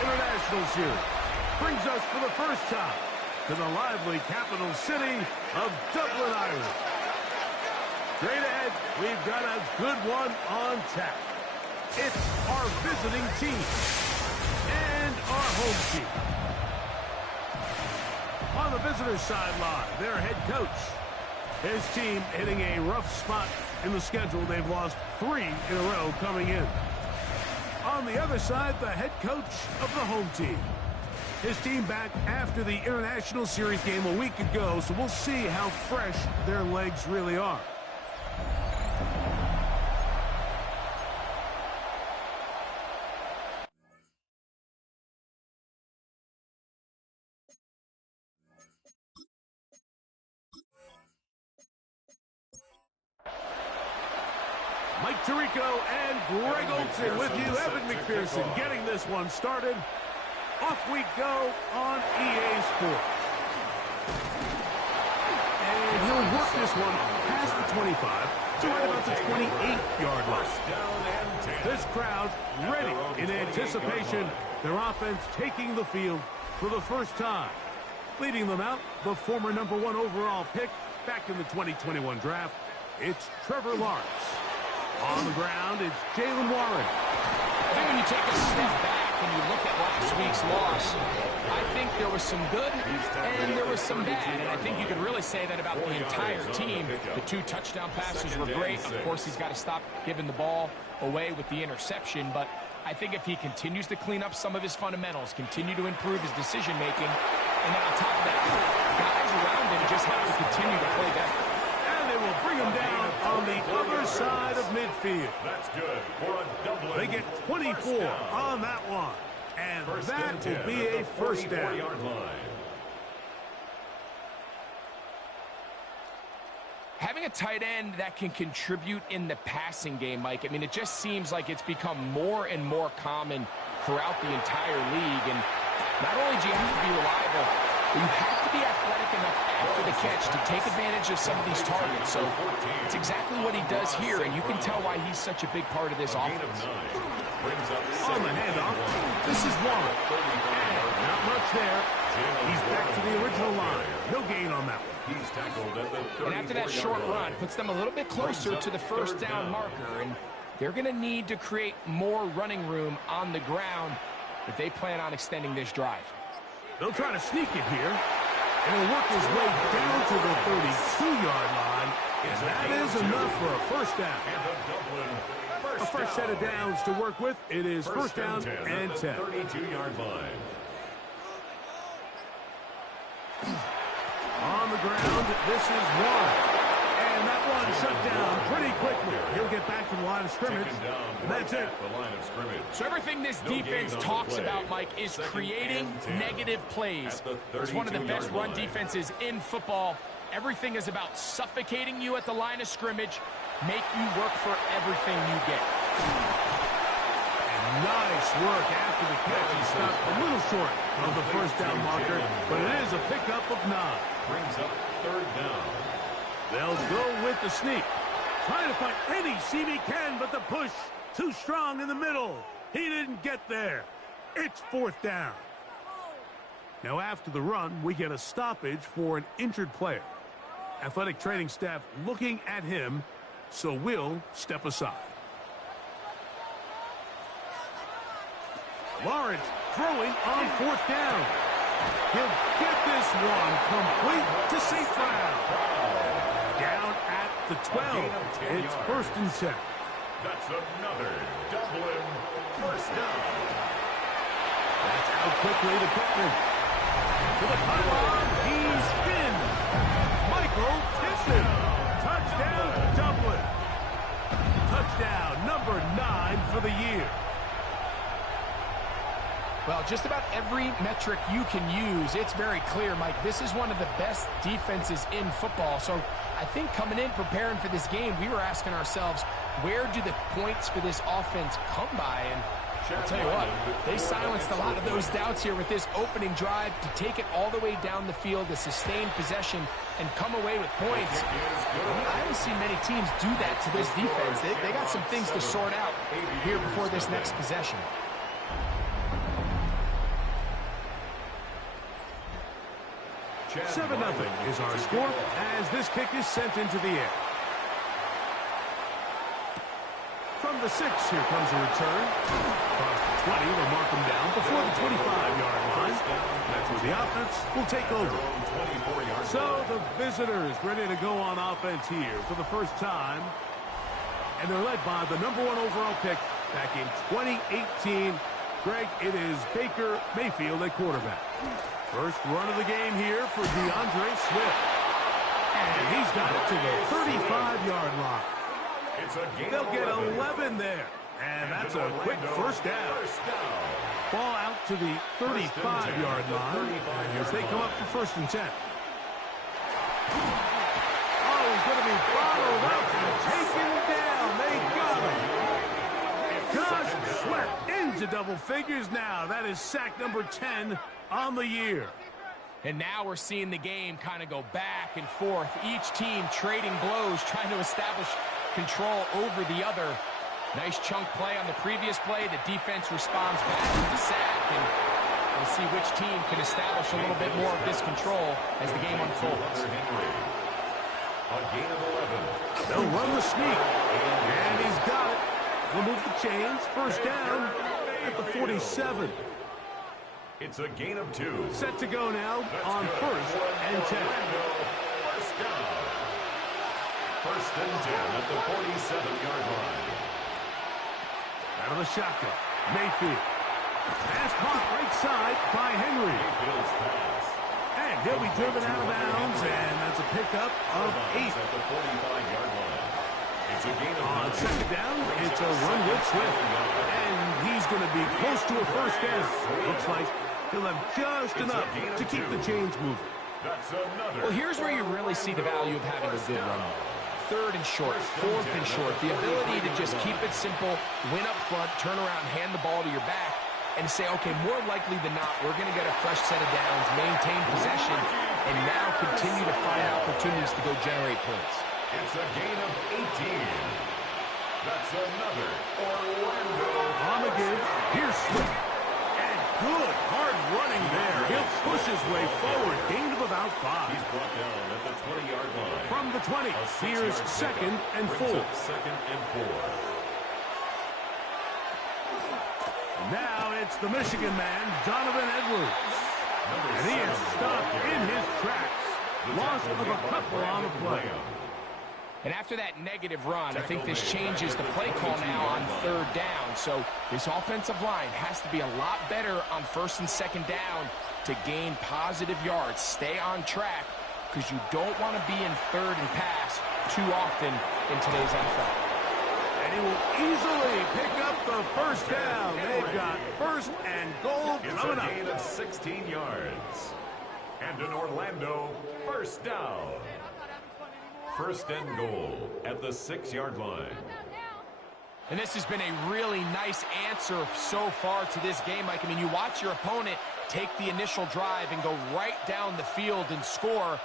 International Series brings us for the first time to the lively capital city of Dublin, Ireland. Straight ahead, we've got a good one on tap. It's our visiting team and our home team. On the visitor's sideline, their head coach. His team hitting a rough spot in the schedule. They've lost 3 in a row coming in. On the other side, the head coach of the home team. His team back after the International Series game a week ago, so we'll see how fresh their legs really are. Mike Tirico and Greg Olson with you. Evan McPherson getting this one started. Off we go on EA Sports. And he'll work this one past the 25 to right about the 28-yard line. This crowd ready in anticipation. Their offense taking the field for the first time. Leading them out, the former #1 overall pick back in the 2021 draft. It's Trevor Lawrence. On the ground, it's Jalen Warren. I think when you take a step back and you look at last week's loss, I think there was some good and there was some bad. And I think you could really say that about the entire team. The 2 touchdown passes were great. Of course, he's got to stop giving the ball away with the interception. But I think if he continues to clean up some of his fundamentals, continue to improve his decision-making, and then on top of that, guys around him just have to continue to play better. They will bring him down on the other side of midfield. That's good for a Dublin. They get 24 on that one. And that will be a first down. Having a tight end that can contribute in the passing game, Mike, I mean, it just seems like it's become more and more common throughout the entire league. And not only do you have to be reliable, but you have to be athletic enough after the catch to take advantage of some of these targets. So it's exactly what he does here, and you can tell why he's such a big part of this offense. On the handoff, this is Warren. And not much there. He's back to the original line. No gain on that one. He's tackled at the 34-yard And after that short run, puts them a little bit closer to the first down marker, and they're going to need to create more running room on the ground if they plan on extending this drive. They'll try to sneak it here, and he'll work his way down to the 32-yard line, and that is enough for a first down. A fresh set of downs to work with. It is first down and 10. 32-yard line. On the ground, this is Warren. And that one shut down pretty quickly. He'll get back to the line of scrimmage, and that's it. So everything this defense talks about, Mike, is creating negative plays. It's one of the best run defenses in football. Everything is about suffocating you at the line of scrimmage, make you work for everything you get. And nice work after the catch. He stopped a little short of the first down marker, but it is a pickup of 9. Brings up third down. They'll go with the sneak. Trying to find any seam he can, but the push too strong in the middle. He didn't get there. It's fourth down. Now after the run, we get a stoppage for an injured player. Athletic training staff looking at him, so we'll step aside. Lawrence throwing on fourth down. He'll get this one complete to safe ground. Down at the 12. It's first and 10. That's another Dublin first down. That's out quickly to Pittman. To the pylon, he's in. Michael Pittman. Touchdown, Dublin. Touchdown number 9 for the year. Well, just about every metric you can use, it's very clear, Mike. This is one of the best defenses in football. So I think coming in, preparing for this game, we were asking ourselves, where do the points for this offense come by? And I'll tell you what, they silenced a lot of those doubts here with this opening drive to take it all the way down the field, to sustain possession, and come away with points. I haven't seen many teams do that to this defense. They got some things to sort out here before this next possession. 7-0 is our score as this kick is sent into the air. From the 6, here comes a return. Across the 20, they'll mark him down before the 25-yard line. That's where the offense will take over. So the visitors ready to go on offense here for the first time. And they're led by the #1 overall pick back in 2018. Greg, it is Baker Mayfield at quarterback. First run of the game here for DeAndre Swift. And he's got it to the 35-yard line. They'll get 11 there. And that's a quick first down. Ball out to the 35-yard line as they come up for 1st and 10. Oh, he's going to be followed up and taken down. They got him. Josh Sweat into double figures now. That is sack number 10 on the year. And now we're seeing the game kind of go back and forth. Each team trading blows, trying to establish control over the other. Nice chunk play on the previous play. The defense responds back with the sack. And we'll see which team can establish a little bit more of this control as the game unfolds. A gain of 11. They'll run the sneak. And he's got it. We'll move the chains. First down at the 47. It's a gain of 2. Set to go now on 1st and 10. First down. 1st and 10 at the 47-yard line. Out of the shotgun. Mayfield. Pass caught right side by Henry. Mayfield's pass. And he'll be driven out of bounds, and that's a pickup of 8. At the 45-yard line. It's a gain of On 9. 2nd down, it's a run with Swift. And he's going to be close to a first down. Looks like he'll have just enough to keep the chains moving. That's another. Well, here's where you really see the value of having a good run. 3rd and short, 4th and short. The ability to just keep it simple, win up front, turn around, hand the ball to your back, and say, okay, more likely than not, we're going to get a fresh set of downs, maintain possession, and now continue to find opportunities to go generate points. It's a gain of 18. That's another Orlando. On the give, here's Swift. And good, hard running there. He'll push his way forward. Gain of about 5. He's brought down at the 20-yard line. From the 20, here's 2nd and 4. 2nd and 4. Now it's the Michigan man, Donovan Edwards. And he is stopped in his tracks. Loss of a couple on the play. And after that negative run, I think this changes the play call now on 3rd down. So this offensive line has to be a lot better on 1st and 2nd down to gain positive yards. Stay on track because you don't want to be in 3rd and pass too often in today's NFL. And he will easily pick up the first down. They've got 1st and goal coming It's a up. gain of 16 yards. And an Orlando first down. 1st and goal at the 6-yard line. And this has been a really nice answer so far to this game, Mike. I mean, you watch your opponent take the initial drive and go right down the field and score.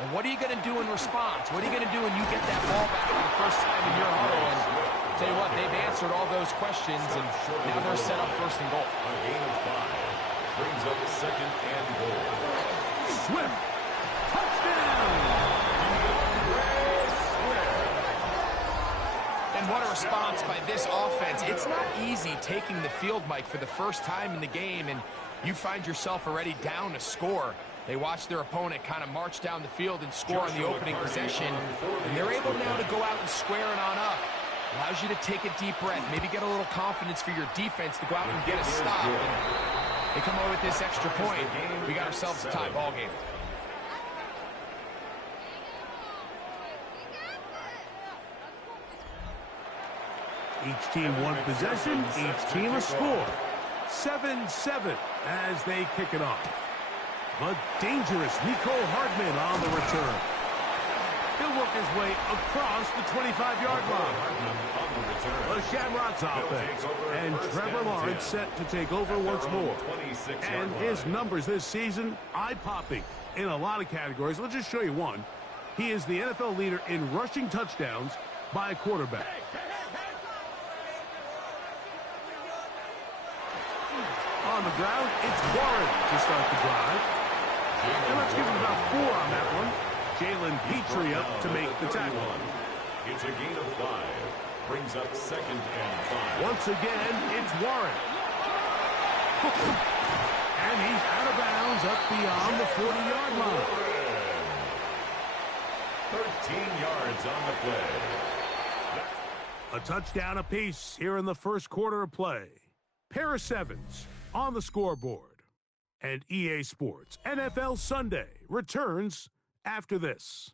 And what are you going to do in response? What are you going to do when you get that ball back for the first time in your huddle? And I'll tell you what, they've answered all those questions, and now they're set up 1st and goal. A gain of 5 brings up 2nd and goal. Swift. Touchdown. And what a response by this offense. It's not easy taking the field, Mike, for the first time in the game, and you find yourself already down a score. They watch their opponent kind of march down the field and score on the opening possession, and they're able now to go out and square it on up. Allows you to take a deep breath, maybe get a little confidence for your defense to go out and get a stop. And they come away with this extra point. We got ourselves a tie ball game. Each team one possession, each team a score. 7-7 as they kick it off. But dangerous Nico Hardman on the return. He'll work his way across the 25-yard line. The Shamrocks offense. And Trevor Lawrence set to take over once more. And his numbers this season, eye-popping in a lot of categories. Let's just show you one. He is the NFL leader in rushing touchdowns by a quarterback. On the ground, it's Warren to start the drive. And let's give him about 4 on that one. Jalen Petrie up to make the tackle. It's a gain of 5. Brings up 2nd and 5. Once again, it's Warren. And he's out of bounds up beyond the 40-yard line. 13 yards on the play. A touchdown apiece here in the first quarter of play. Pair of 7s on the scoreboard. And EA Sports NFL Sunday returns after this.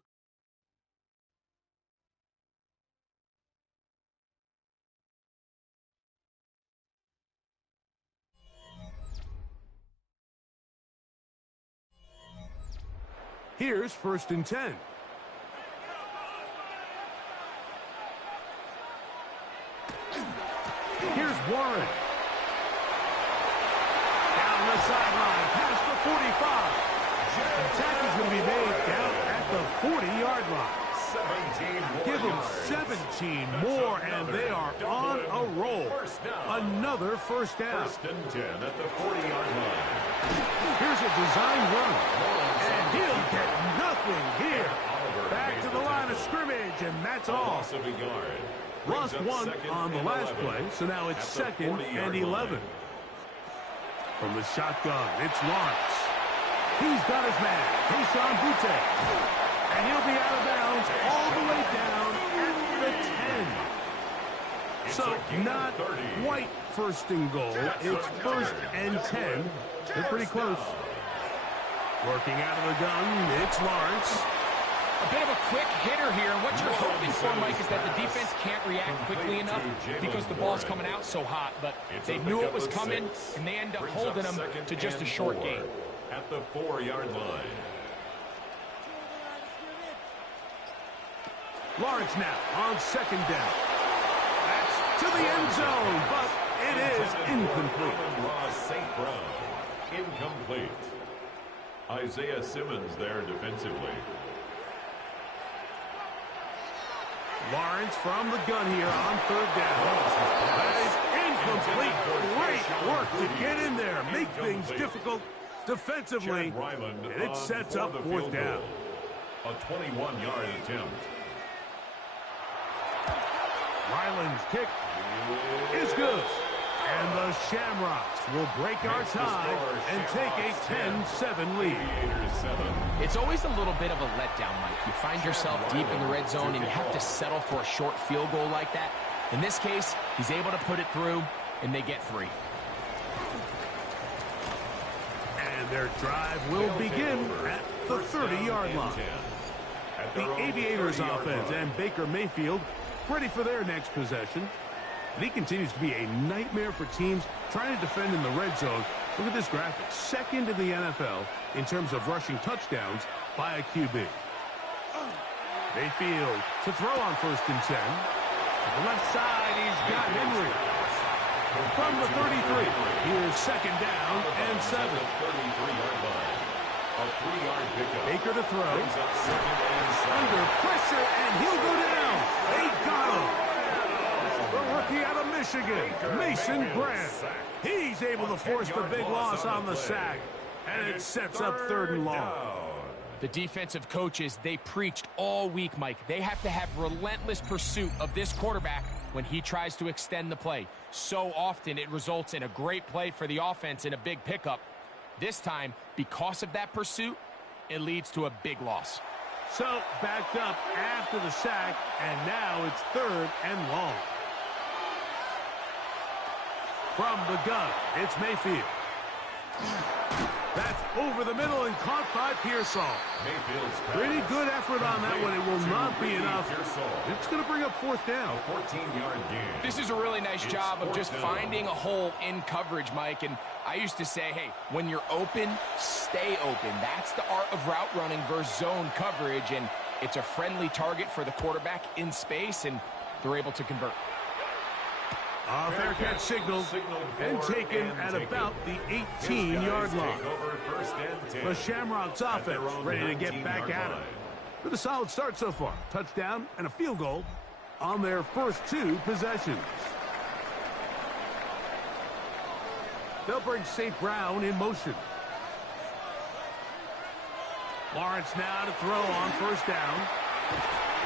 Here's 1st and 10. Here's Warren. Down the sideline, past the 45. The tackle is going to be made down at the 40-yard line. 17 more Give them yards. 17 more, and they are on a roll. Another first down. 1st and 10 at the 40-yard line. Here's a design run, and he'll get nothing here. Back to the line of scrimmage, and that's all. Loss of a yard. Lost 1 on the last play, so now it's 2nd and 11. From the shotgun, it's Lawrence. He's got his man, Keyshawn Butte. And he'll be out of bounds all the way down at the 10. So not quite 1st and goal. It's 1st and 10. They're pretty close. Working out of the gun, it's Lawrence. A bit of a quick hitter here. What you're hoping for, Mike, is that the defense can't react quickly enough because the ball's coming out so hot. But they knew it was coming, and they end up holding them to just a short gain. At the 4-yard line. Lawrence now on 2nd down. That's to the end zone, but it is incomplete. Ross St. Brown. Incomplete. Isaiah Simmons there defensively. Lawrence from the gun here on 3rd down. That is incomplete. Great work to get in there. Make things difficult defensively. And it sets up 4th down. A 21-yard attempt. Ryland's kick is good. And the Shamrocks will break our tie and take a 10-7 lead. It's always a little bit of a letdown, Mike. You find yourself deep in the red zone, and you have to settle for a short field goal like that. In this case, he's able to put it through, and they get 3. And their drive will begin at the 30-yard line. The Aviators offense and Baker Mayfield ready for their next possession. And he continues to be a nightmare for teams trying to defend in the red zone. Look at this graphic. 2nd in the NFL in terms of rushing touchdowns by a QB. Mayfield to throw on 1st and 10. To the left side, he's got Henry. From the 33, here's 2nd down and 7. 33-yard line. A 3-yard pickup. Baker to throw. Brings up 2nd and 7. Under pressure, and he'll go down. They got him. The rookie out of Michigan, Mason Grant. He's able to force the big loss on the sack. And it sets up 3rd and long. The defensive coaches, they preached all week, Mike. They have to have relentless pursuit of this quarterback when he tries to extend the play. So often it results in a great play for the offense and a big pickup. This time, because of that pursuit, it leads to a big loss. So backed up after the sack, and now it's 3rd and long. From the gun, it's Mayfield. That's over the middle and caught by Pearsall. Pretty good effort on that one. It will not be enough. It's going to bring up 4th down. 14-yard gain. This is a really nice job of just finding a hole in coverage, Mike. And I used to say, hey, when you're open, stay open. That's the art of route running versus zone coverage. And it's a friendly target for the quarterback in space, and they're able to convert. Fair catch signaled and taken at about the 18-yard line. The Shamrocks offense ready to get back at it. With a solid start so far. Touchdown and a field goal on their first 2 possessions. They'll bring St. Brown in motion. Lawrence now to throw on first down.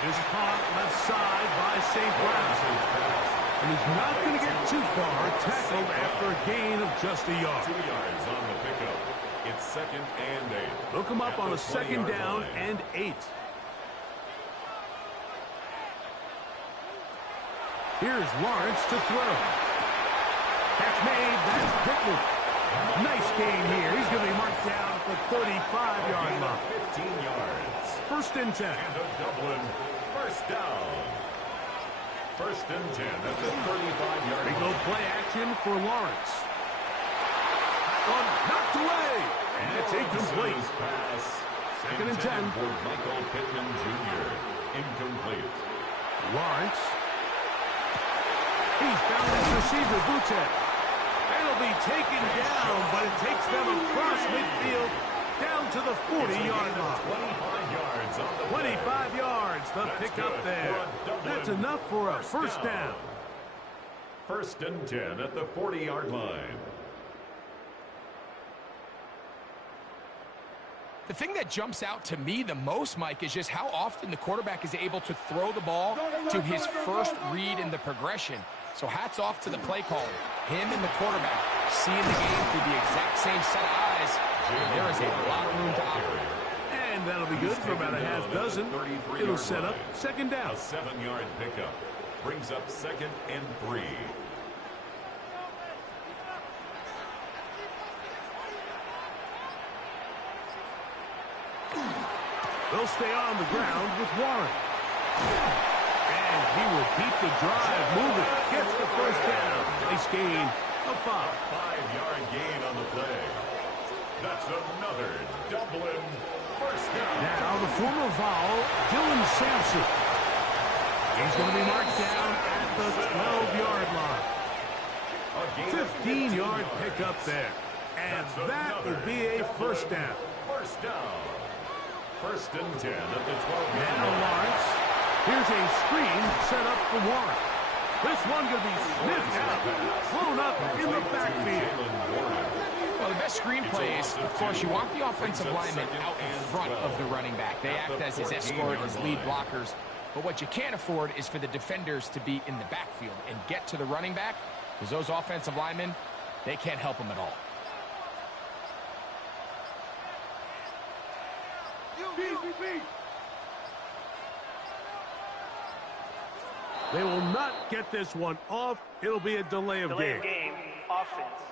It is caught left side by St. Brown. And he's not going to get too far, tackled after a gain of just a yard. 2 yards on the pickup. It's 2nd and 8. Look him up on a 2nd down and 8. Here's Lawrence to throw. Catch made. That's Pittman. Nice game here. He's going to be marked down at the 35-yard line. 15 yards. 1st and 10. And a Dublin first down. 1st and 10 at the 35-yard line. Big old play action for Lawrence. One knocked away. And it's incomplete. Pass. 2nd and 10. For Michael Pittman Jr. Incomplete. Lawrence. He's found his receiver, Butte. It'll be taken down, but it takes them across midfield down to the 40-yard line. 25 yards on the 25 yards, the pickup there. That's enough for a first down. 1st and 10 at the 40-yard line. The thing that jumps out to me the most, Mike, is just how often the quarterback is able to throw the ball to his first read in the progression. So hats off to the play caller. Him and the quarterback seeing the game through the exact same set of eyes. And there is a lot of room to operate. And that'll be good for about a half dozen. It'll set up 2nd down. A 7-yard pickup brings up 2nd and 3. They'll stay on the ground with Warren. And he will keep the drive moving. Gets the first down. Nice gain of 5. 5-yard gain on the play. That's another Dublin first down. Now the former Vol, Dylan Sampson. He's going to be marked down at the 12-yard line. 15-yard pickup there. And that will be a first down. First down. 1st and 10 at the 12-yard Now line. Lawrence. Here's a screen set up for Warren. This one going to be sniffed out, thrown up in the backfield. Well, the best screen plays, of course, you want the offensive lineman out in front of the running back. They act as his escort, his lead blockers. But what you can't afford is for the defenders to be in the backfield and get to the running back, because those offensive linemen, they can't help him at all. They will not get this one off. It'll be a delay of game. Offense.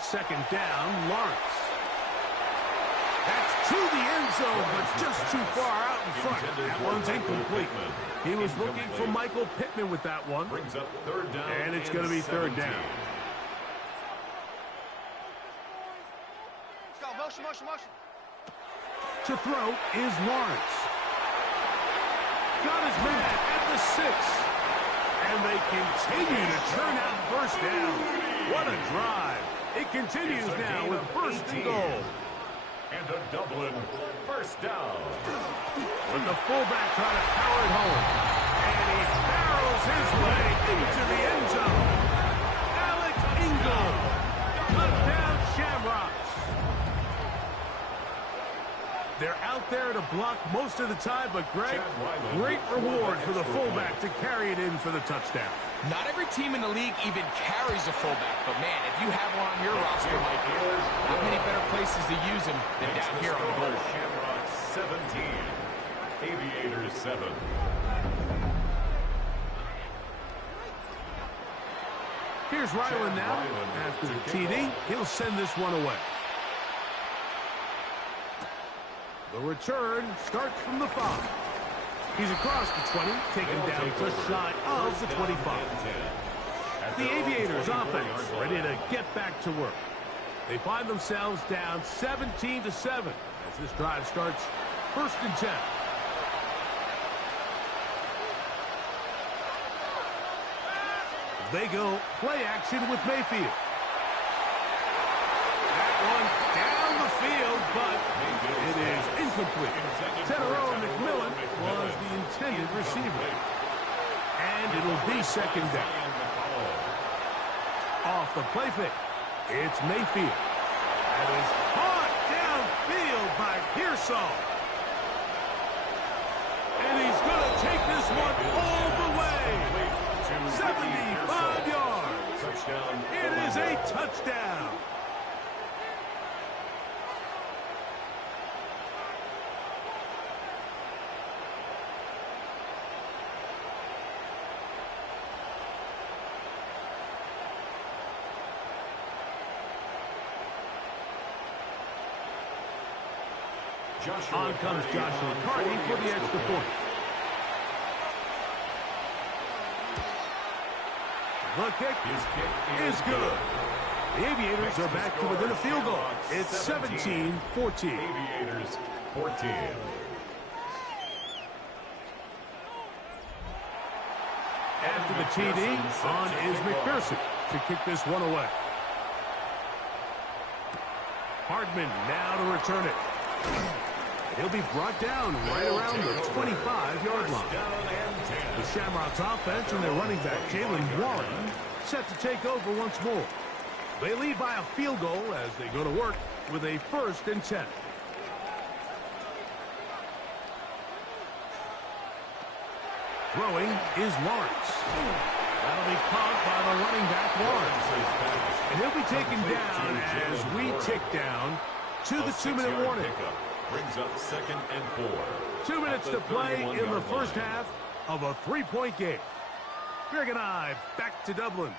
Second down, Lawrence. That's to the end zone, but just too far out in front. That one's incomplete. He was looking for Michael Pittman with that one. Brings up 3rd down. And it's going to be 3rd down. Motion. To throw is Lawrence. Got his man at the 6. And they continue to churn out first down. What a drive. It continues now with 1st and goal. And a Dublin first down. With the fullback trying to power it home. And he barrels his way into the end zone. Alex Ingle. Touchdown Shamrocks. They're out there to block most of the time, but Greg, great reward for the fullback to carry it in for the touchdown. Not every team in the league even carries a fullback, but man, if you have one on your roster, Mike, not many better places to use him than down here on the goal. Shamrocks 17, Aviators 7. Here's Ryland now. After the TD, he'll send this one away. The return starts from the 5. He's across the 20, taken down just shy of the 25. The Aviators offense ready to get back to work. They find themselves down 17-7 as this drive starts 1st and 10. They go play action with Mayfield. That one down the field, but it is incomplete. Tedero McMillan was the intended receiver. And it'll be second down. Off the play fake. It's Mayfield. That is caught downfield by Pearsall. And he's going to take this one all the way. 75 yards. It is a touchdown. On comes Joshua Carty for the extra point. The kick is good. The Aviators are back to within a field goal. It's 17-14. Aviators 14. After the TD, on is McPherson to kick this one away. Hardman now to return it. He'll be brought down right around the 25-yard line. The Shamrocks offense and their running back, Jalen Warren, set to take over once more. They lead by a field goal as they go to work with a 1st and 10. Throwing is Lawrence. That'll be caught by the running back, Lawrence. And he'll be taken down as we tick down to the 2-minute warning. Brings up 2nd and 4. 2 minutes to play in the first half of a 3-point game. Greg and I back to Dublin.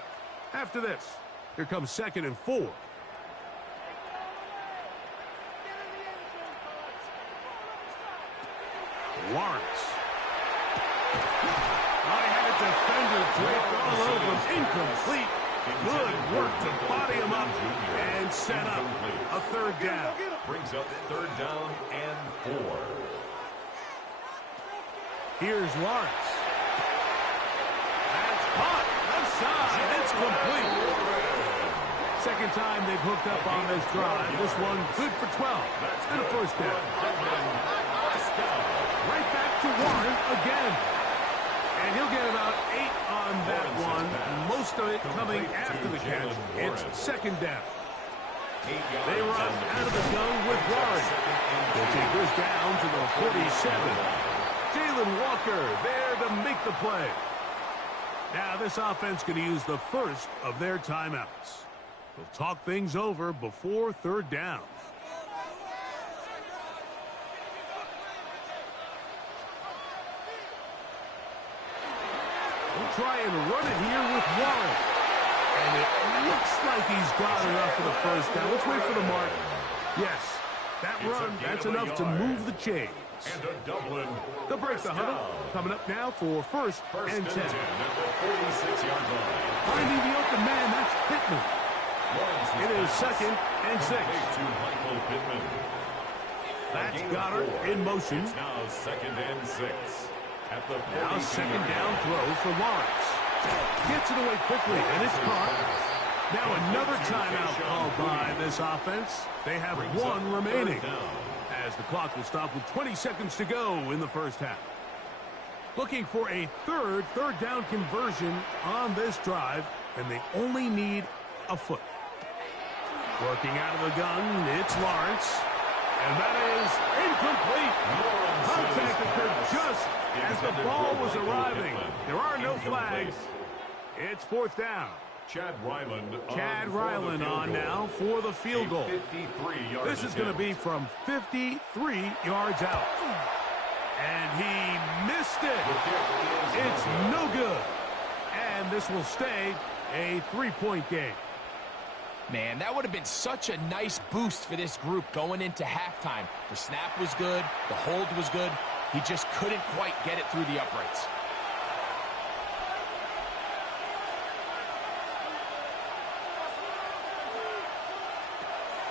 After this, here comes 2nd and 4. Lawrence. I had a defender draped all over him. Incomplete. Good work to body him up and set up a 3rd down. Brings up 3rd down and 4. Here's Lawrence. That's caught. Left side. It's complete. Second time they've hooked up on this drive. This one good for 12. And a 1st down. Right back to Warren again. And he'll get about 8 on that one. Most of it coming after the catch. It's 2nd down. They run out of the gun with Warren. They'll take this down to the 47. Jalen Walker there to make the play. Now this offense going to use the first of their timeouts. They'll talk things over before 3rd down. We'll try and run it here with Warren. And it looks like he's got enough for the 1st down. Let's wait for the mark. Yes, that run, that's enough to move the chains. And a Dublin. They'll break the huddle. Coming up now for 1st and 10. At the 46-yard line. Finding the open man, that's Pittman. It is 2nd and 6. To Michael Pittman. That's Goddard in motion. It's now 2nd and 6. At the Now 2nd down throw for Lawrence. Gets it away quickly, and it's caught. Now another timeout called by this offense. They have 1 remaining, as the clock will stop with 20 seconds to go in the first half. Looking for a third down conversion on this drive, and they only need a foot. Working out of the gun, it's Lawrence. And that is incomplete. Contact occurred just as the ball was arriving. There are no flags. It's 4th down. Chad Ryland on now for the field goal. This is going to be from 53 yards out. And he missed it. It's no good. And this will stay a 3-point game. Man, that would have been such a nice boost for this group going into halftime. The snap was good. The hold was good. He just couldn't quite get it through the uprights.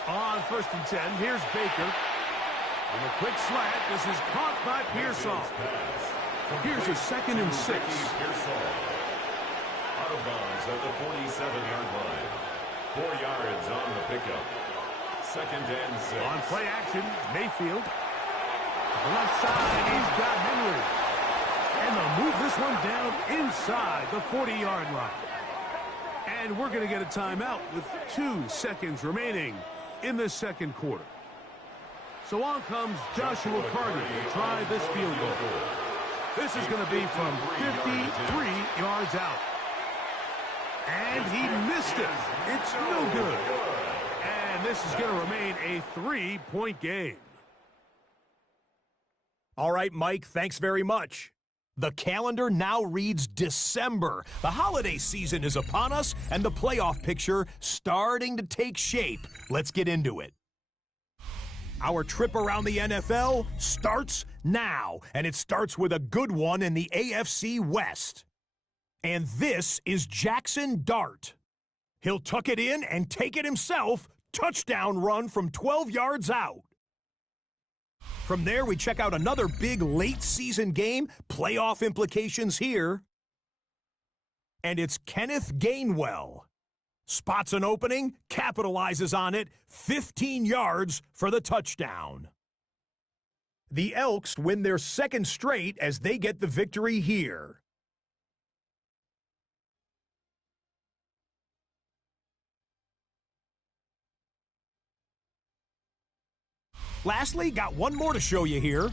On 1st and 10, here's Baker. With a quick slant, this is caught by Pearsall. Here's a 2nd and 6. Out of bounds at the 47-yard line. 4 yards on the pickup. 2nd and 6. On play action, Mayfield. To the left side, he's got Henry. And they'll move this one down inside the 40-yard line. And we're going to get a timeout with 2 seconds remaining in the second quarter. So on comes Joshua Carter to try this field goal. This is going to be from 53 yards out. And he missed it. It's no good. And this is going to remain a 3-point game. All right, Mike, thanks very much. The calendar now reads December. The holiday season is upon us, and the playoff picture starting to take shape. Let's get into it. Our trip around the NFL starts now, and it starts with a good one in the AFC West. And this is Jackson Dart. He'll tuck it in and take it himself. Touchdown run from 12 yards out. From there, we check out another big late-season game. Playoff implications here. And it's Kenneth Gainwell. Spots an opening, capitalizes on it, 15 yards for the touchdown. The Elks win their second straight as they get the victory here. Lastly, got one more to show you here.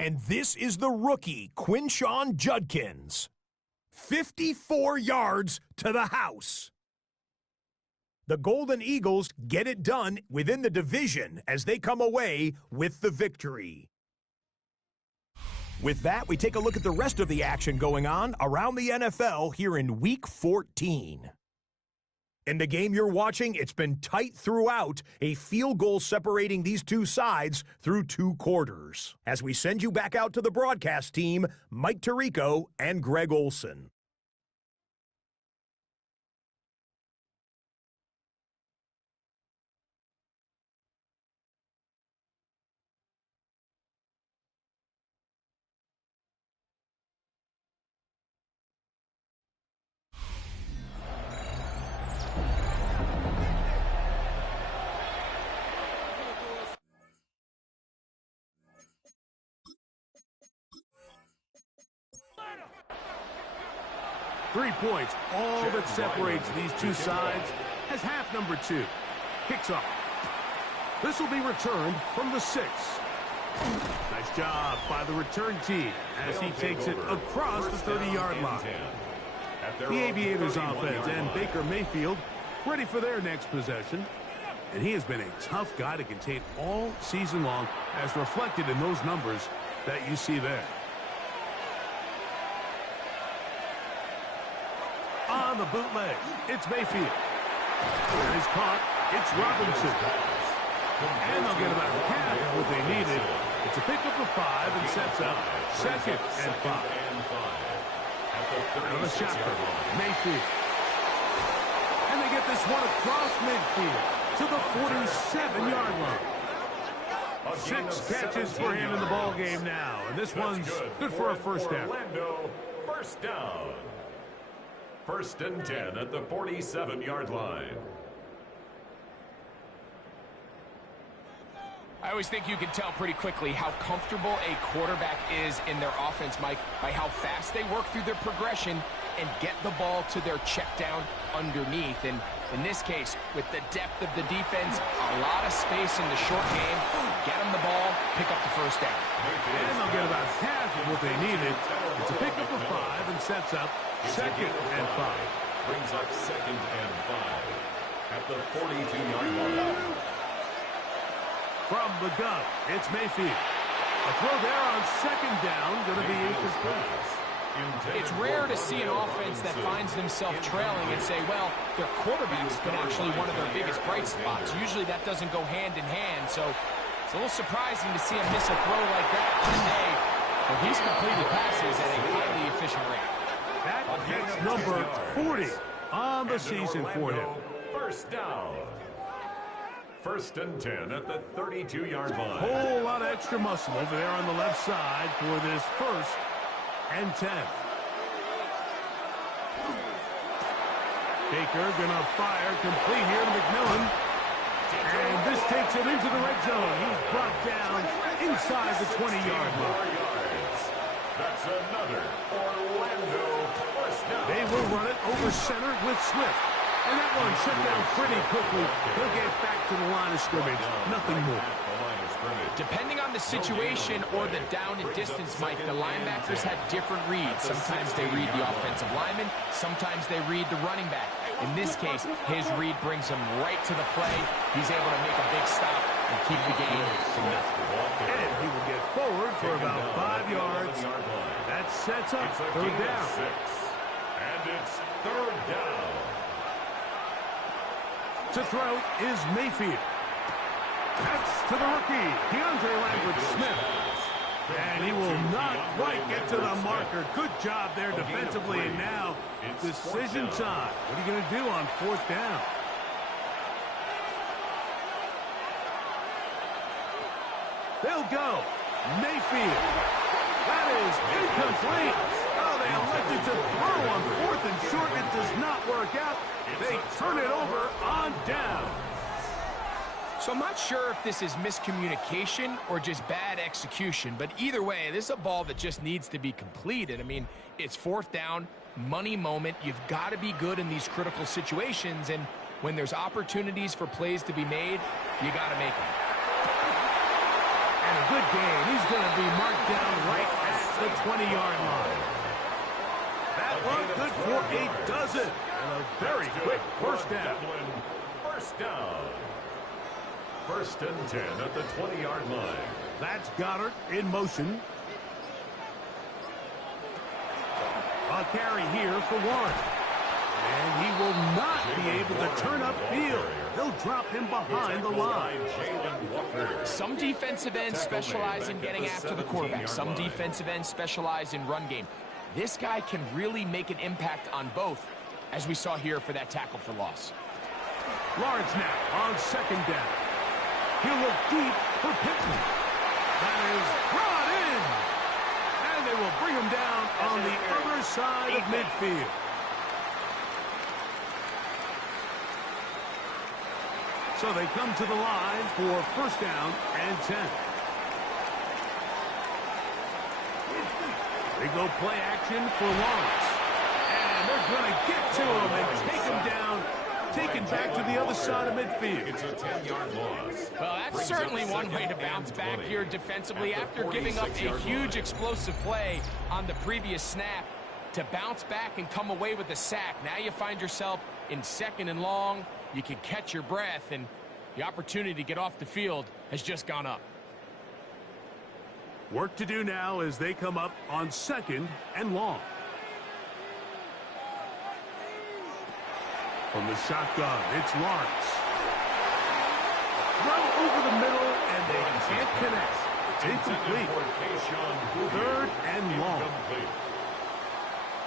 And this is the rookie, Quinshawn Judkins. 54 yards to the house. The Golden Eagles get it done within the division as they come away with the victory. With that, we take a look at the rest of the action going on around the NFL here in Week 14. In the game you're watching, it's been tight throughout, a field goal separating these two sides through 2 quarters. As we send you back out to the broadcast team, Mike Tirico and Greg Olson. Three points, all that separates these two sides, as half number 2 kicks off. This will be returned from the 6. Nice job by the return team as he takes it across the 30-yard line. The Aviators offense and Baker Mayfield ready for their next possession. And he has been a tough guy to contain all season long, as reflected in those numbers that you see there. On the bootleg, it's Mayfield. And he's caught. It's Robinson. And they'll get about half of what they needed. It's a pickup of 5 and sets up 2nd and 5. Out of the shotgun, Mayfield. And they get this one across midfield to the 47-yard line. 6 catches for him in the ball game now. And this one's good for a first down. First down. 1st and 10 at the 47-yard line. I always think you can tell pretty quickly how comfortable a quarterback is in their offense, Mike, by how fast they work through their progression and get the ball to their check down underneath. And in this case, with the depth of the defense, a lot of space in the short game, get them the ball, pick up the first down. And they'll get about half of what they needed. It's a pickup of 5 and sets up 2nd and 5. Brings up 2nd and 5 at the 42-yard line. From the gun, it's Mayfield. A throw there on 2nd down, going to be incomplete. It's rare to see an offense that finds themselves trailing and say, well, their quarterback's been actually one of their biggest bright spots. Usually that doesn't go hand in hand, so it's a little surprising to see him miss a throw like that today. But he's completed passes at a highly efficient rate. That hits number 40 on the season for him. First down. 1st and 10 at the 32-yard line. Whole lot of extra muscle over there on the left side for this 1st and 10. Baker gonna fire complete here to McMillan. And this takes him into the red zone. He's brought down inside the 20-yard line. That's another Orlando first down. They will run it over center with Swift. And that one shut down pretty quickly. He'll get back to the line of scrimmage. Nothing more. Depending on the situation or the down and distance, Mike, the linebackers have different reads. Sometimes they read the offensive lineman. Sometimes they read the running back. In this case, his read brings him right to the play. He's able to make a big stop and keep the game to nothing. And he will get forward for about 5 yards. That sets up third down. And it's third down. To throw is Mayfield. That's to the rookie, DeAndre Lambert-Smith. And he will not quite get to the marker. Good job there defensively. And now, decision time. What are you going to do on fourth down? They'll go. Mayfield. That is incomplete. Oh, they elected to throw on fourth and short. It does not work out. They turn it over on down. So I'm not sure if this is miscommunication or just bad execution, but either way, this is a ball that just needs to be completed. I mean, it's fourth down, money moment. You've got to be good in these critical situations, and when there's opportunities for plays to be made, you got to make them. And a good game. He's going to be marked down right at the 20-yard line. That one good for a dozen. And a very quick first down. First down. First and 10 at the 20-yard line. That's Goddard in motion. A carry here for Warren. And he will not be able to turn upfield. They'll drop him behind the line. Some defensive ends specialize in getting after the quarterback. Some defensive ends specialize in run game. This guy can really make an impact on both, as we saw here for that tackle for loss. Lawrence now on second down. He'll look deep for Pittman. That is brought in. And they will bring him down on the other side of midfield. So they come to the line for first down and 10. They go play action for Lawrence. And they're going to get to him and take him down. Taken back to the other side of midfield. It's a 10-yard loss. Well, that's certainly one way to bounce back here defensively after giving up a huge explosive play on the previous snap. To bounce back and come away with a sack. Now you find yourself in second and long. You can catch your breath, and the opportunity to get off the field has just gone up. Work to do now as they come up on second and long. From the shotgun, it's Lawrence. Throw over the middle, and they can't connect. It's incomplete. Third and long.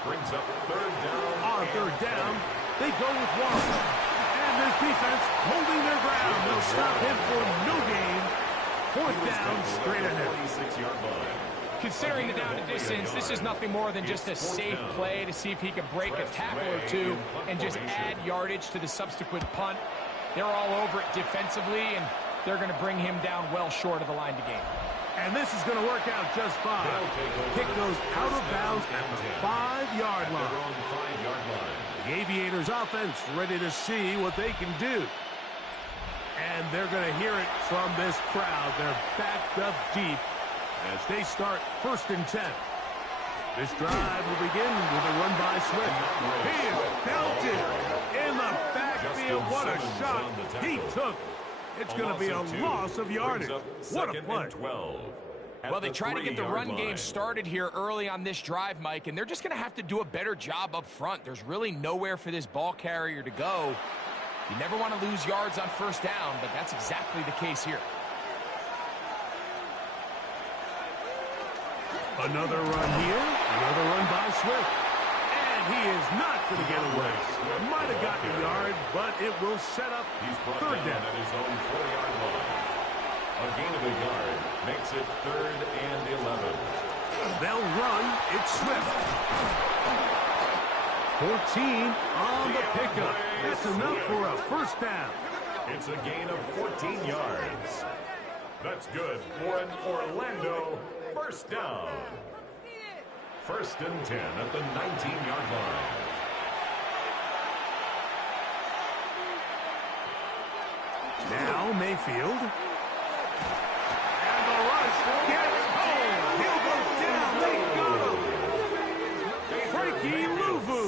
Brings up third down. On third down, they go with Warren. And this defense holding their ground. They'll stop him for no gain. Fourth down, straight ahead. 26-yard line. Considering the down and distance, this is nothing more than just a safe play to see if he can break a tackle or two and just add yardage to the subsequent punt. They're all over it defensively, and they're going to bring him down well short of the line to gain. And this is going to work out just fine. Kick goes out of bounds at the 5-yard line. The Aviators offense ready to see what they can do. And they're going to hear it from this crowd. They're backed up deep as they start first and 10. This drive will begin with a run by Swift. He is belted in the backfield. What a shot he took. It's going to be a loss of yardage. What a play. Well, they try to get the run game started here early on this drive, Mike, and they're just going to have to do a better job up front. There's really nowhere for this ball carrier to go. You never want to lose yards on first down, but that's exactly the case here. Another run here. Another run by Swift. And he is not going to get away. Might have got the yard, but it will set up third down. At his own 4-yard line. A gain of a yard makes it third and 11. They'll run. It's Swift. 14 on the pickup. That's enough for a first down. It's a gain of 14 yards. That's good for an Orlando first down. 1st and 10 at the 19-yard line. Now Mayfield. And the rush gets home. He'll go down. They got him. Frankie Louvu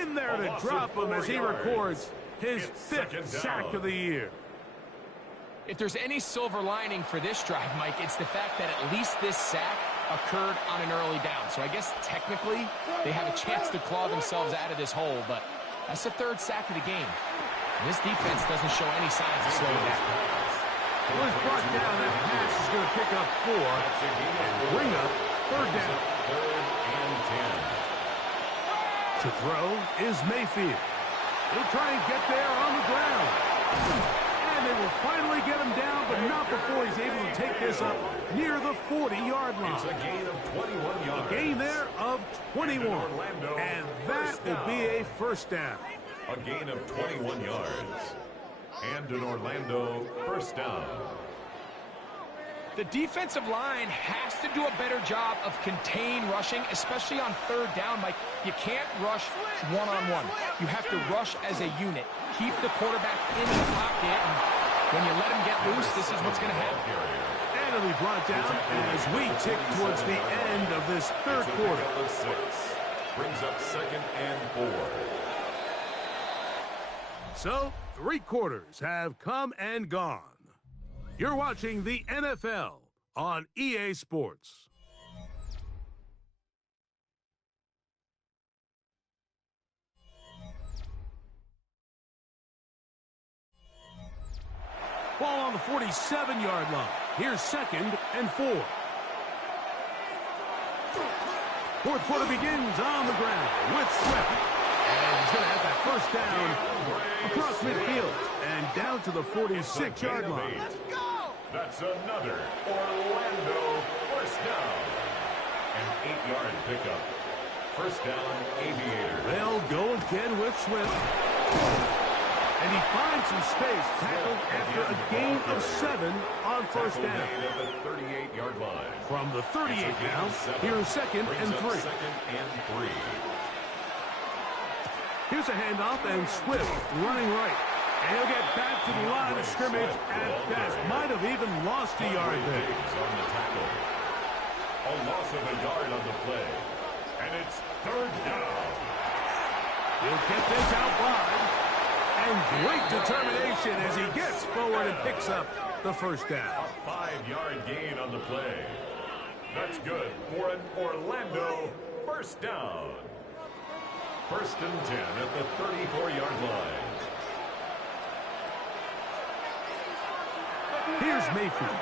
in there to drop him as he records his 5th sack of the year. If there's any silver lining for this drive, Mike, it's the fact that at least this sack occurred on an early down. So I guess technically they have a chance to claw themselves out of this hole, but that's the 3rd sack of the game. This defense doesn't show any signs of slowing down. Well, it's brought down. That pass is going to pick up 4 and bring up 3rd down. 3rd and 10. To throw is Mayfield. He'll try and get there on the ground. And they will finally get him down, but not before he's able to take this up near the 40-yard line. It's a gain of 21 yards. A gain there of 21. And that will be a first down. A gain of 21 yards. And an Orlando first down. The defensive line has to do a better job of contain rushing, especially on 3rd down, Mike. You can't rush one-on-one. You have to rush as a unit. Keep the quarterback in the pocket, and when you let him get loose, this is what's going to happen. And it'll be brought down as we tick towards the end of this 3rd quarter. 6 brings up 2nd and 4. So, 3 quarters have come and gone. You're watching the NFL on EA Sports. Ball on the 47-yard line. Here's 2nd and 4. 4th quarter begins on the ground with Swift. And he's going to have that first down across midfield and down to the 46-yard line. That's another Orlando first down. An 8-yard pickup. First down, Aviators. They'll go again with Swift. And he finds some space, tackled after a gain of 7 on first down. At the 38-yard line. From the 38 now, here's 2nd and 3. 2nd and 3. Here's a handoff, and Swift running right. And he'll get back to the line of scrimmage at best. Might have even lost a yard there. On the tackle. A loss of a yard on the play. And it's 3rd down. He'll get this out wide. And great determination as he gets forward and picks up the first down. A 5-yard gain on the play. That's good for an Orlando first down. 1st and 10 at the 34-yard line. Here's Mayfield.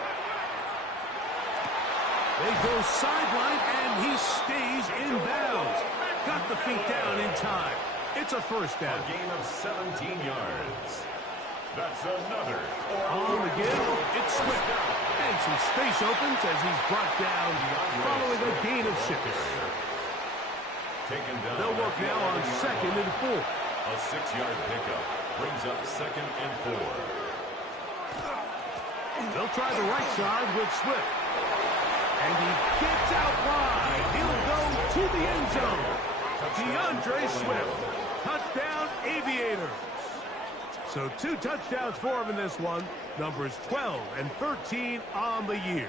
They go sideline, and he stays in bounds. Got the feet down in time. It's a first down. A gain of 17 yards. That's another. On the give, it's Swift. And some space opens as he's brought down following a gain of 6. Taken down. They'll work now on 2nd and 4. A 6-yard pickup brings up 2nd and 4. They'll try the right side with Swift. And he gets out wide. He'll go to the end zone. DeAndre Swift. Touchdown, Aviators. So 2 touchdowns for him in this one. Numbers 12 and 13 on the year.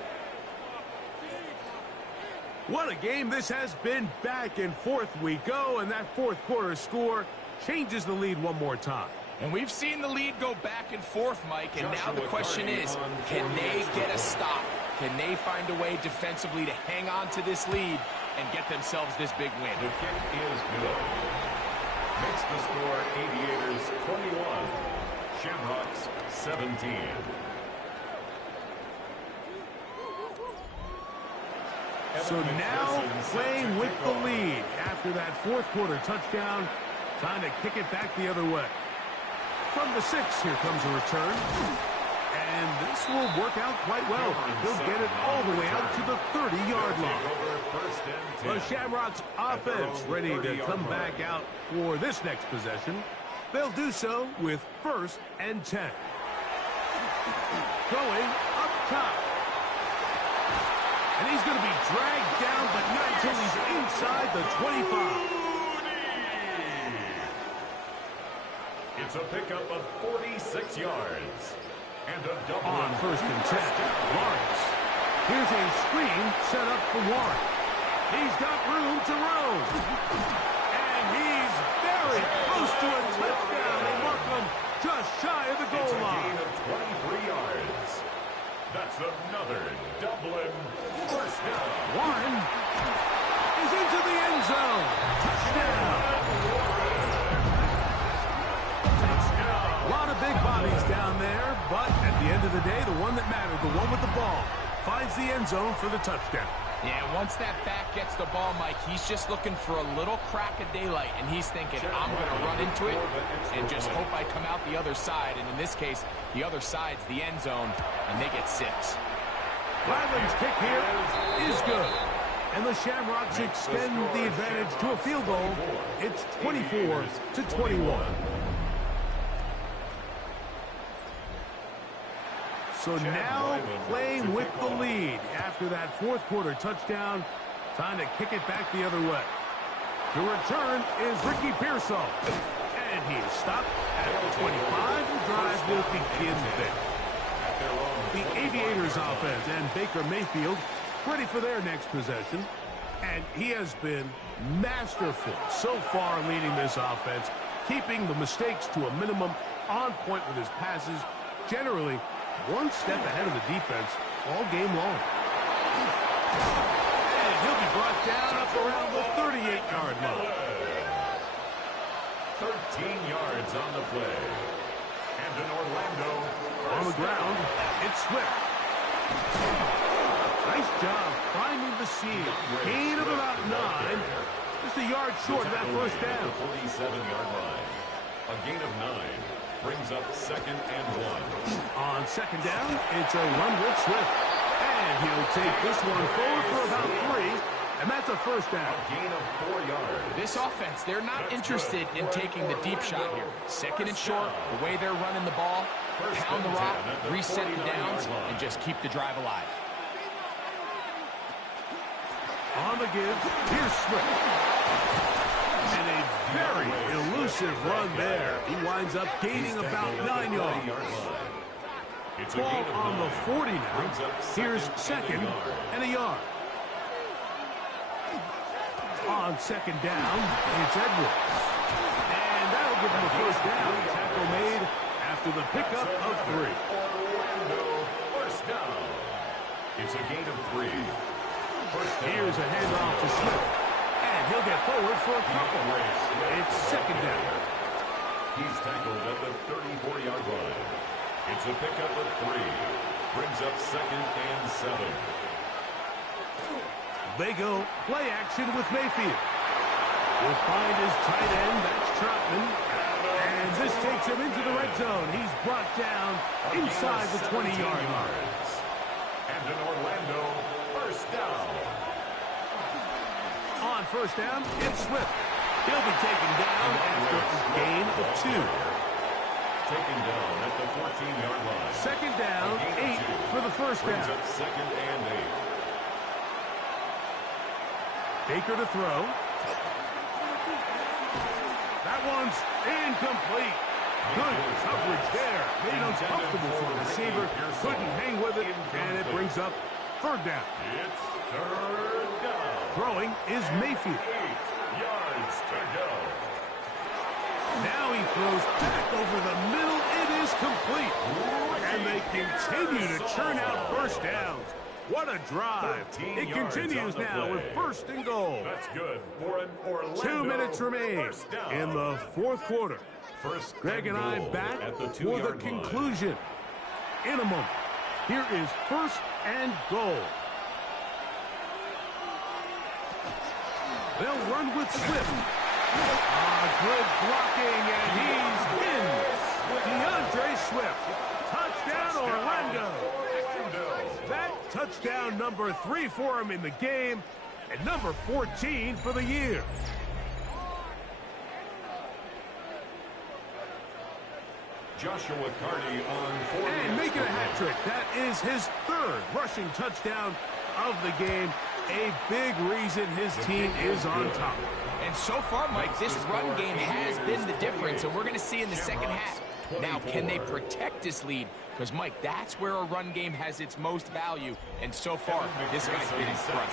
What a game this has been. Back and forth we go, and that 4th quarter score changes the lead one more time. And we've seen the lead go back and forth, Mike, and now the question is, can they get a stop? Can they find a way defensively to hang on to this lead and get themselves this big win? The kick is good. Makes the score Aviators 21, Shamrocks 17. So now playing with the lead after that 4th quarter touchdown, trying to kick it back the other way. From the 6, here comes a return. And this will work out quite well. He'll get it all the way out to the 30-yard line. The Shamrocks offense ready to come back out for this next possession. They'll do so with 1st and 10. Going up top. And he's going to be dragged down, but not until he's inside the 25. It's a pickup of 46 yards. And a double on first and 10. Lawrence. Here's a screen set up for Warren. He's got room to roam. And he's very close to a touchdown. They mark him just shy of the goal line. It's a gain of 23 yards. That's another Dublin first down. Warren is into the end zone. Touchdown. A lot of big bodies down there, but at the end of the day, the one that mattered, the one with the ball, finds the end zone for the touchdown. Yeah, once that back gets the ball, Mike, he's just looking for a little crack of daylight, and he's thinking, I'm going to run into it and just hope I come out the other side. And in this case, the other side's the end zone, and they get 6. Ryland's kick here is good. And the Shamrocks extend the advantage to a field goal. It's 24-21. So now playing with the lead after that fourth quarter touchdown. Time to kick it back the other way. The return is Ricky Pearsall. And he is stopped at the 25. The drive will begin there. The Aviators offense and Baker Mayfield ready for their next possession. And he has been masterful so far leading this offense, keeping the mistakes to a minimum, on point with his passes, generally one step ahead of the defense all game long. And he'll be brought down up around the 38-yard line. 13 yards on the play. And in Orlando, on the ground, it's Swift. Nice job finding the seam. Gain of about 9. Just a yard short of that first down. 47-yard line. A gain of 9. Brings up 2nd and 1. On 2nd down, it's a run with Swift. And he'll take this one forward for about 3. And that's a first down. A gain of 4 yards. This offense, they're not interested in taking the deep shot here. 2nd and short, the way they're running the ball, pound the rock, reset the downs, and just keep the drive alive. On the give, here's Swift. And a very elusive run there. He winds up gaining about 9 yards. Ball on the 40 now. Here's 2nd and a yard. On 2nd down, it's Edwards. And that'll give him a first down. Tackle made after the pickup of 3. Orlando, first down. It's a gain of 3. Here's a handoff to Swift. And he'll get forward for a couple. It's 2nd down. He's tackled at the 34-yard line. It's a pickup of 3. Brings up 2nd and 7. They go play action with Mayfield. Will find his tight end. That's Troutman. And this takes him into the red zone. He's brought down inside the 20-yard line. And in Orlando, first down. On first down, it's Swift. He'll be taken down after a gain of 2. Taken down at the 14-yard line. 2nd down, 8 for the first down. Brings up 2nd and 8. Baker to throw. That one's incomplete. Good coverage there. Made uncomfortable for the receiver. Couldn't hang with it, and it brings up 3rd down. It's 3rd down. Throwing is Mayfield. 8 yards to go. Now he throws back over the middle. It is complete. And they continue to churn out first downs. What a drive. It continues now with 1st and goal. That's good for an Orlando. 2 minutes remain in the 4th quarter. First Greg and I back for the conclusion in a moment. Here is 1st and goal. They'll run with Swift. Good blocking, and he's in. DeAndre Swift. Touchdown, Orlando. That touchdown number 3 for him in the game, and number 14 for the year. Joshua Carney on 4. And making a hat trick. That is his third rushing touchdown of the game. A big reason his team is on top. And so far, Mike, this run game has been the difference, and we're going to see in the second half. Now, can they protect this lead? Because, Mike, that's where a run game has its most value. And so far, this guy's been in front.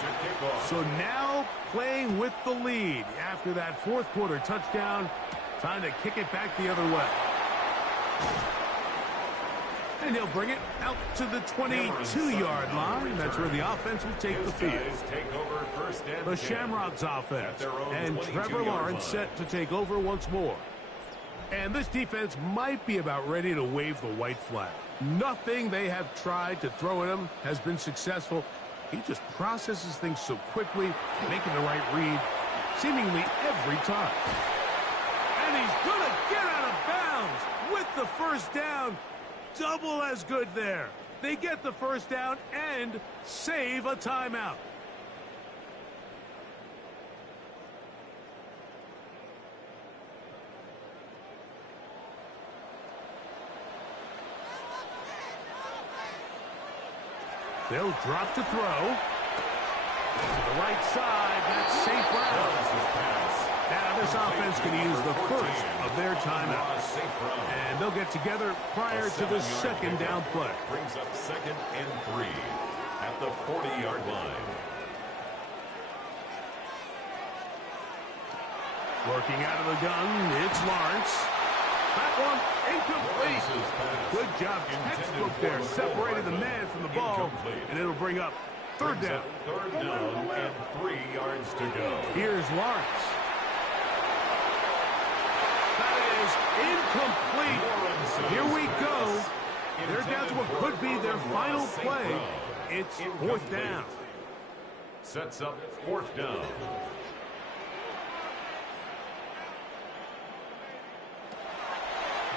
So now playing with the lead after that fourth quarter touchdown. Time to kick it back the other way. And he'll bring it out to the 22-yard line. That's where the offense will take the field. The Shamrocks offense. And Trevor Lawrence set to take over once more. And this defense might be about ready to wave the white flag. Nothing they have tried to throw at him has been successful. He just processes things so quickly, making the right read seemingly every time. And he's going to get out of bounds with the first down. Double as good there. They get the first down and save a timeout. They'll drop to throw. To the right side, that's safe route. Now this offense can use the first of their timeouts. And they'll get together prior to the second down play. Brings up 2nd and 3 at the 40-yard line. Working out of the gun, it's Lawrence. That one incomplete. Good job, textbook there. Separated the man from the ball, and it'll bring up 3rd down. 3rd down and 3 yards to go. Here's Lawrence. That is incomplete. Here we go. They're down to what could be their final play. It's 4th down. Sets up 4th down.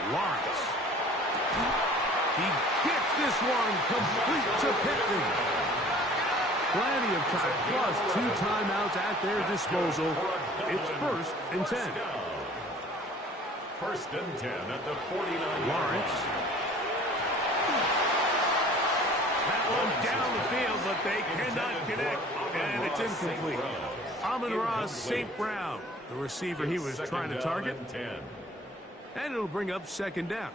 Lawrence. He gets this one complete to Pittman. Plenty of time, plus 2 timeouts at their disposal. It's 1st and 10. 1st and 10 at the 49. Lawrence. That one down the field, but they cannot connect, and it's incomplete. Amon-Ra St. Brown, the receiver he was trying to target. And it'll bring up 2nd down.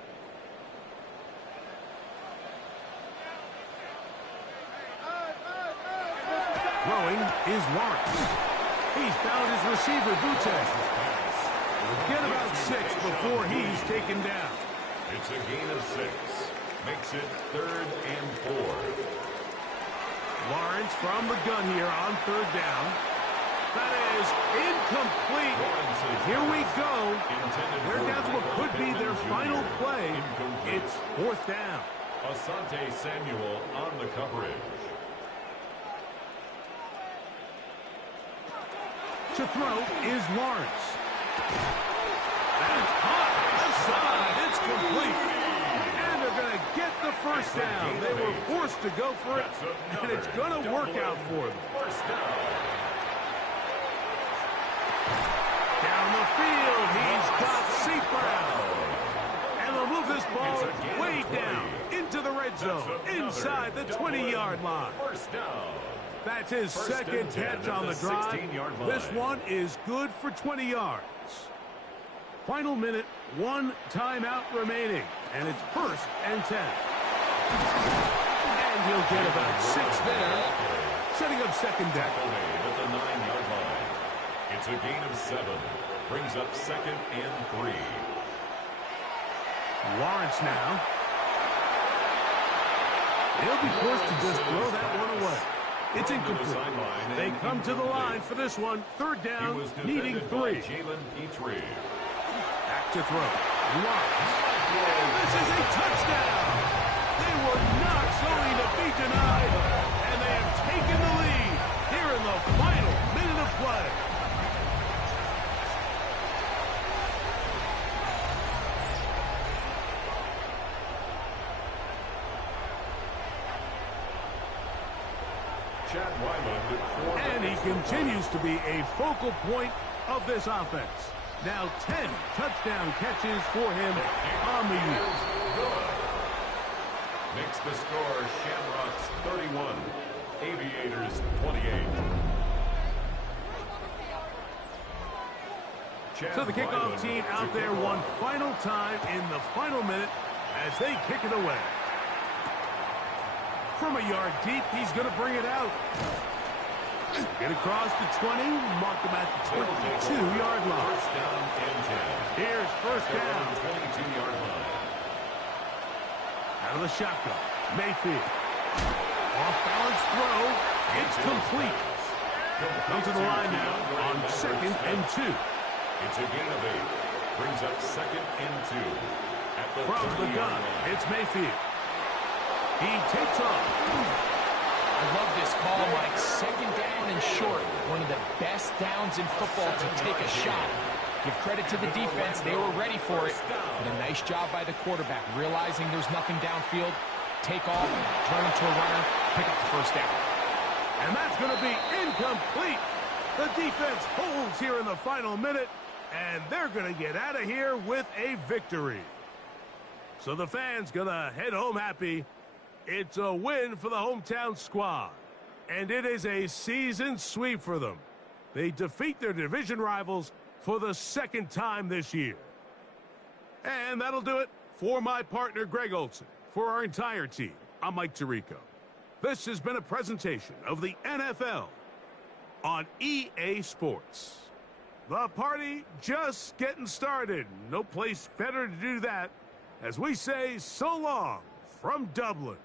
Throwing is Lawrence. He's found his receiver, Butte. He'll get about 6 before he's taken down. It's a gain of 6. Makes it 3rd and 4. Lawrence from the gun here on 3rd down. That is incomplete. Here we go. They're down to what could be their final play. It's 4th down. Asante Samuel on the coverage. To throw is Lawrence. That's hot. Left side. It's complete. And they're going to get the first down. They were forced to go for it, and it's going to work out for them. First down. Down the field, he's got St. Brown. And they'll move this ball way down into the red zone, inside the 20-yard line. First down. That's his second catch on the drive. This one is good for 20 yards. Final minute, 1 timeout remaining, and it's 1st and 10. And he'll get about 6 there, setting up 2nd down. At the 9-yard line. It's a gain of 7. Brings up 2nd and 3. Lawrence now. He'll be forced to just throw that one away. It's incomplete. They come to the line for this one. 3rd down, needing 3. Back to throw. Lawrence. And this is a touchdown. They were not going to be denied. And they have taken the lead here in the final minute of play. And he continues to be a focal point of this offense. Now 10 touchdown catches for him on the year. Makes the score Shamrocks 31, Aviators 28. So the kickoff team out there one final time in the final minute as they kick it away. From a yard deep, he's going to bring it out. Get across the 20, mark him at the 22-yard line. First down and 10. Here's first down. 22-yard line. Out of the shotgun, Mayfield. Off-balance throw. It's complete. Come to the line now on 2nd and 2. It's a gain of 8. Brings up 2nd and 2. At the From the gun, line. it's Mayfield. He takes off. I love this call, Mike. 2nd down and short. One of the best downs in football to take a shot. Give credit to the defense. They were ready for it. But a nice job by the quarterback, realizing there's nothing downfield. Take off, turn into a runner, pick up the first down. And that's going to be incomplete. The defense holds here in the final minute, and they're going to get out of here with a victory. So the fans going to head home happy. It's a win for the hometown squad, and it is a season sweep for them. They defeat their division rivals for the 2nd time this year. And that'll do it for my partner, Greg Olson. For our entire team, I'm Mike Tirico. This has been a presentation of the NFL on EA Sports. The party just getting started. No place better to do that as we say so long from Dublin.